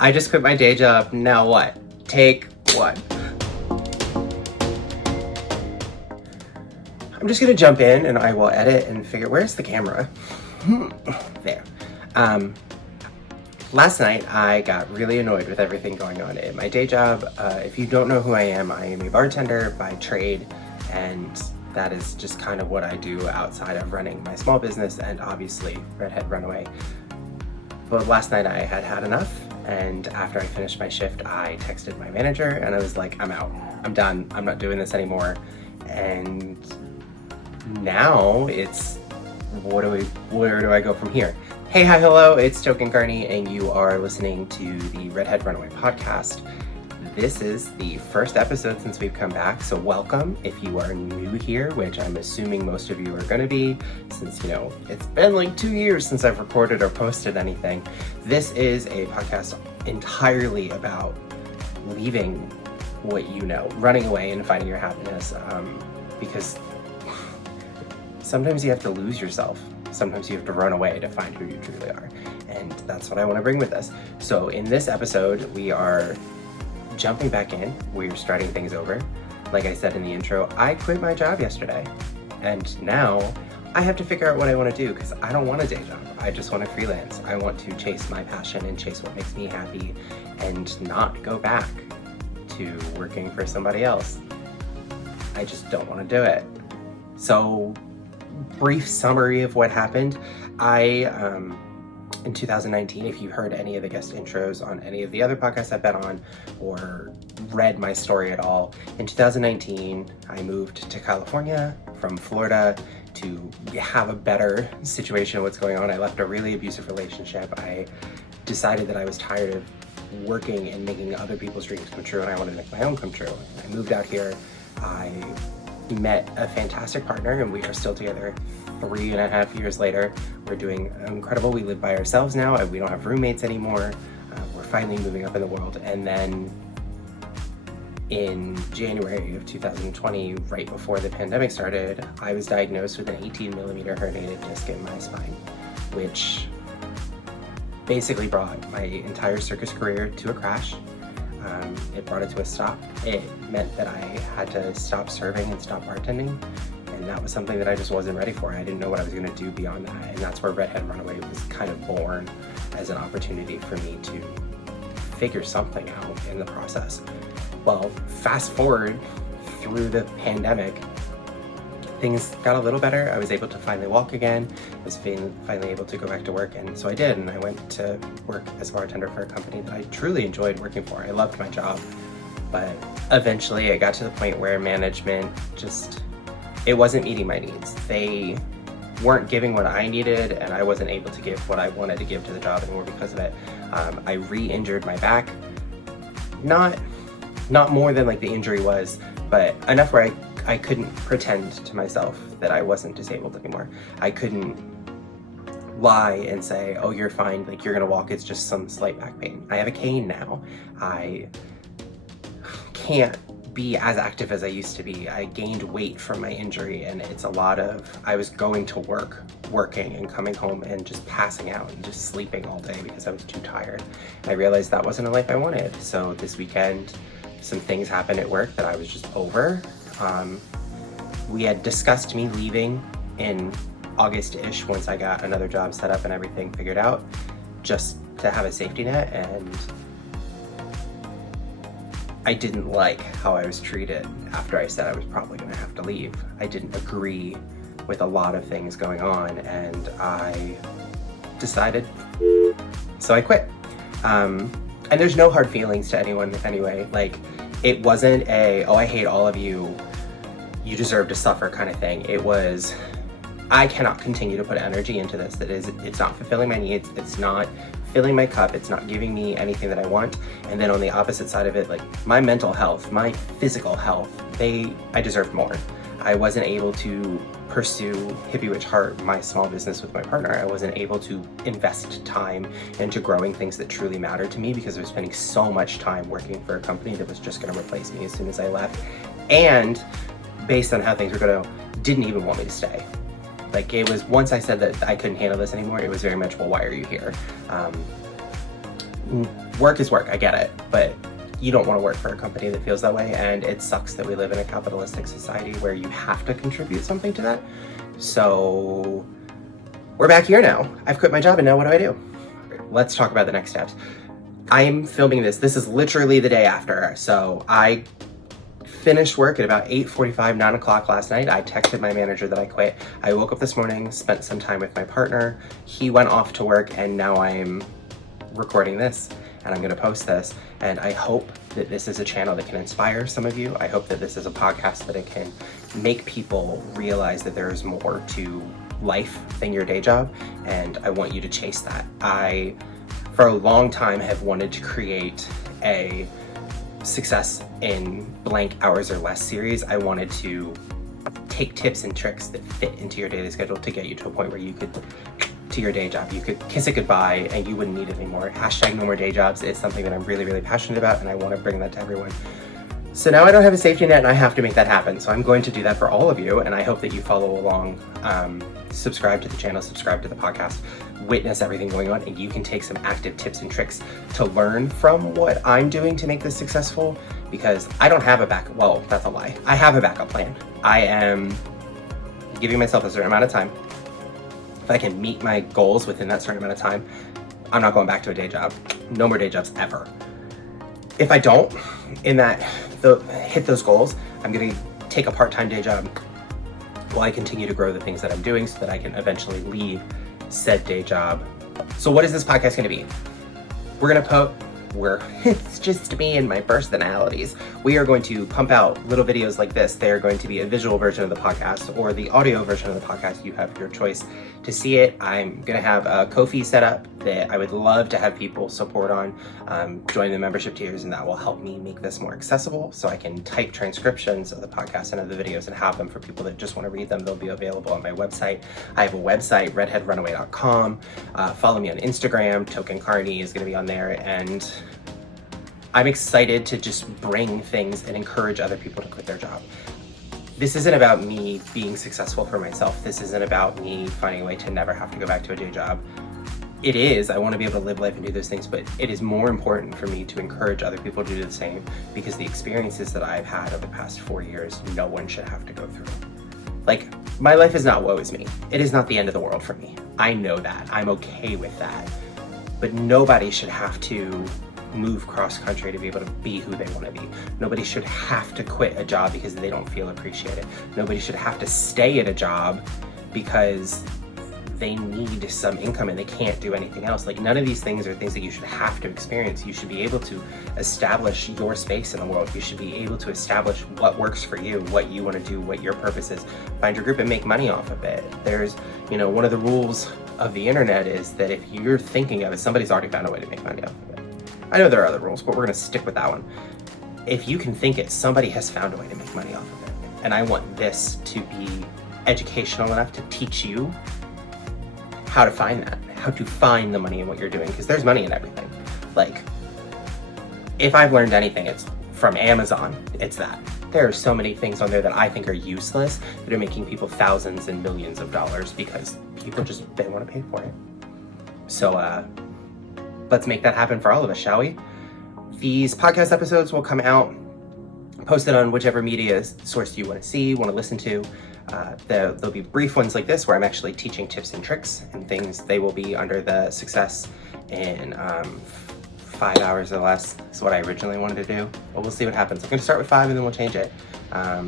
I just quit my day job, now what? Take one. I'm just gonna jump in and I will edit and figure, where's the camera? There. Last night I got really annoyed with everything going on at my day job. If you don't know who I am a bartender by trade, and that is just kind of what I do outside of running my small business and obviously Redhead Runaway. But last night I had had enough, and after I finished my shift, I texted my manager and I was like, I'm out, I'm done, I'm not doing this anymore. And now it's, where do I go from here? Hey, hi, hello, it's Token Carney, and you are listening to the Redhead Runaway podcast. This is the first episode since we've come back, so welcome if you are new here, which I'm assuming most of you are going to be, since, it's been like 2 years since I've recorded or posted anything. This is a podcast entirely about leaving what you know, running away and finding your happiness, because sometimes you have to lose yourself. Sometimes you have to run away to find who you truly are. And that's what I want to bring with us. So in this episode, we are jumping back in. We're starting things over. Like I said in the intro, I quit my job yesterday. And now I have to figure out what I want to do, because I don't want a day job. I just want to freelance. I want to chase my passion and chase what makes me happy and not go back to working for somebody else. I just don't want to do it. So, brief summary of what happened. In 2019, if you've heard any of the guest intros on any of the other podcasts I've been on or read my story at all, in 2019, I moved to California from Florida to have a better situation of what's going on. I left a really abusive relationship. I decided that I was tired of working and making other people's dreams come true, and I wanted to make my own come true. I moved out here. I met a fantastic partner, and we are still together 3.5 years later. We're doing incredible. We live by ourselves now, and we don't have roommates anymore. We're finally moving up in the world. And then in January of 2020, right before the pandemic started, I was diagnosed with an 18mm herniated disc in my spine, which basically brought my entire circus career to a crash. It brought it to a stop. It meant that I had to stop serving and stop bartending, and that was something that I just wasn't ready for. I didn't know what I was going to do beyond that, and that's where Redhead Runaway was kind of born, as an opportunity for me to figure something out in the process. Well, fast forward through the pandemic, things got a little better. I was able to finally walk again. I was finally able to go back to work, and so I did, and I went to work as a bartender for a company that I truly enjoyed working for. I loved my job, but eventually I got to the point where management it wasn't meeting my needs. They weren't giving what I needed, and I wasn't able to give what I wanted to give to the job anymore because of it. I re-injured my back. Not more than like the injury was, but enough where I couldn't pretend to myself that I wasn't disabled anymore. I couldn't lie and say, oh, you're fine, like you're gonna walk, it's just some slight back pain. I have a cane now. I can't be as active as I used to be. I gained weight from my injury, and it's a lot of, I was going to work, working and coming home and just passing out and just sleeping all day because I was too tired. I realized that wasn't a life I wanted. So this weekend, some things happened at work that I was just over. We had discussed me leaving in August-ish once I got another job set up and everything figured out, just to have a safety net, and I didn't like how I was treated after I said I was probably going to have to leave. I didn't agree with a lot of things going on, and I decided, so I quit. And there's no hard feelings to anyone anyway. Like, it wasn't oh, I hate all of you, you deserve to suffer kind of thing. It was, I cannot continue to put energy into this. It's not fulfilling my needs. It's not filling my cup. It's not giving me anything that I want. And then on the opposite side of it, like my mental health, my physical health, I deserved more. I wasn't able to pursue Hippie Witch Heart, my small business with my partner. I wasn't able to invest time into growing things that truly mattered to me because I was spending so much time working for a company that was just going to replace me as soon as I left. And based on how things were going to, didn't even want me to stay. Like, it was, once I said that I couldn't handle this anymore, it was very much, well, why are you here? work is work, I get it, but you don't want to work for a company that feels that way, and it sucks that we live in a capitalistic society where you have to contribute something to that. So we're back here now. I've quit my job, and now what do? Let's talk about the next steps. I'm filming this. This is literally the day after. So I finished work at about 8:45, 9 o'clock last night. I texted my manager that I quit. I woke up this morning, spent some time with my partner. He went off to work, and now I'm recording this, and I'm gonna post this. And I hope that this is a channel that can inspire some of you. I hope that this is a podcast that it can make people realize that there is more to life than your day job, and I want you to chase that. I, for a long time, have wanted to create a success in blank hours or less series. I wanted to take tips and tricks that fit into your daily schedule to get you to a point where you could, to your day job, you could kiss it goodbye and you wouldn't need it anymore. Hashtag no more day jobs is something that I'm really, really passionate about, and I want to bring that to everyone. So now I don't have a safety net, and I have to make that happen. So I'm going to do that for all of you, and I hope that you follow along. Subscribe to the channel, subscribe to the podcast, witness everything going on, and you can take some active tips and tricks to learn from what I'm doing to make this successful, because I don't have a backup. Well, that's a lie. I have a backup plan. I am giving myself a certain amount of time. If I can meet my goals within that certain amount of time, I'm not going back to a day job. No more day jobs ever. If I don't hit those goals, I'm gonna take a part-time day job while I continue to grow the things that I'm doing so that I can eventually leave said day job. So what is this podcast gonna be? It's just me and my personalities. We are going to pump out little videos like this. They are going to be a visual version of the podcast or the audio version of the podcast. You have your choice to see it. I'm gonna have a Ko-fi set up that I would love to have people support on. Join the membership tiers, and that will help me make this more accessible so I can type transcriptions of the podcast and of the videos and have them for people that just want to read them. They'll be available on my website. I have a website, redheadrunaway.com. Follow me on Instagram. Token Carney is gonna be on there, and I'm excited to just bring things and encourage other people to quit their job. This isn't about me being successful for myself. This isn't about me finding a way to never have to go back to a day job. It is, I want to be able to live life and do those things, but it is more important for me to encourage other people to do the same, because the experiences that I've had over the past 4 years, no one should have to go through. Like, my life is not woe is me. It is not the end of the world for me. I know that. I'm okay with that. But nobody should have to move cross country to be able to be who they want to be. Nobody should have to quit a job because they don't feel appreciated. Nobody should have to stay at a job because they need some income and they can't do anything else. Like, none of these things are things that you should have to experience. You should be able to establish your space in the world. You should be able to establish what works for you, what you want to do, what your purpose is. Find your group and make money off of it. There's, one of the rules of the internet is that if you're thinking of it, somebody's already found a way to make money off of it. I know there are other rules, but we're gonna stick with that one. If you can think it, somebody has found a way to make money off of it. And I want this to be educational enough to teach you how to find that, how to find the money in what you're doing, because there's money in everything. Like, if I've learned anything, it's from Amazon, it's that. There are so many things on there that I think are useless that are making people thousands and millions of dollars because people just, they want to pay for it. So, let's make that happen for all of us, shall we? These podcast episodes will come out, posted on whichever media source you want to see, want to listen to. There'll be brief ones like this where I'm actually teaching tips and tricks and things. They will be under the success in 5 hours or less. That's what I originally wanted to do, but we'll see what happens. I'm going to start with 5 and then we'll change it.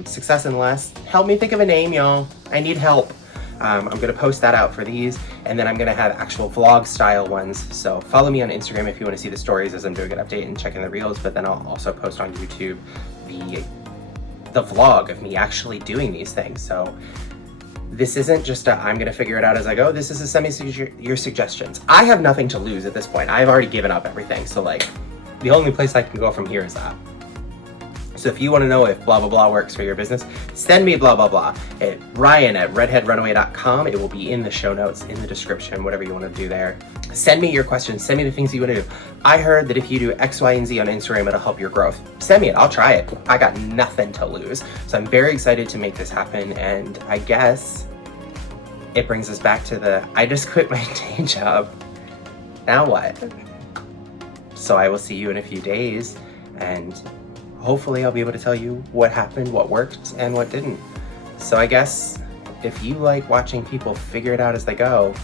Success and less. Help me think of a name, y'all. I need help. I'm going to post that out for these, and then I'm going to have actual vlog style ones. So follow me on Instagram if you want to see the stories as I'm doing an update and checking the reels, but then I'll also post on YouTube the vlog of me actually doing these things. So this isn't just I'm going to figure it out as I go. This is a send me your suggestions. I have nothing to lose at this point. I've already given up everything. So like, the only place I can go from here is that. So if you want to know if blah, blah, blah works for your business, send me blah, blah, blah at ryan@redheadrunaway.com. It will be in the show notes, in the description, whatever you want to do there. Send me your questions. Send me the things you want to do. I heard that if you do X, Y, and Z on Instagram, it'll help your growth. Send me it. I'll try it. I got nothing to lose. So I'm very excited to make this happen. And I guess it brings us back to I just quit my day job. Now what? So I will see you in a few days, and hopefully I'll be able to tell you what happened, what worked, and what didn't. So I guess if you like watching people figure it out as they go,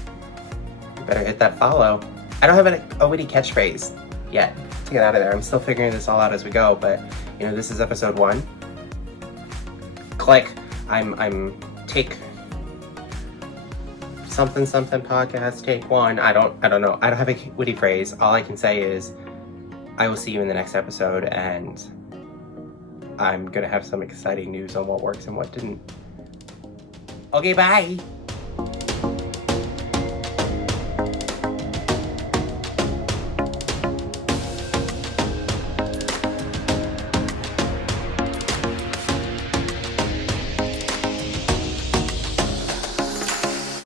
you better hit that follow. I don't have a witty catchphrase yet to get out of there. I'm still figuring this all out as we go, but this is episode 1. Click. I'm take something podcast, take 1. I don't know. I don't have a witty phrase. All I can say is I will see you in the next episode, and I'm gonna have some exciting news on what works and what didn't. Okay, bye.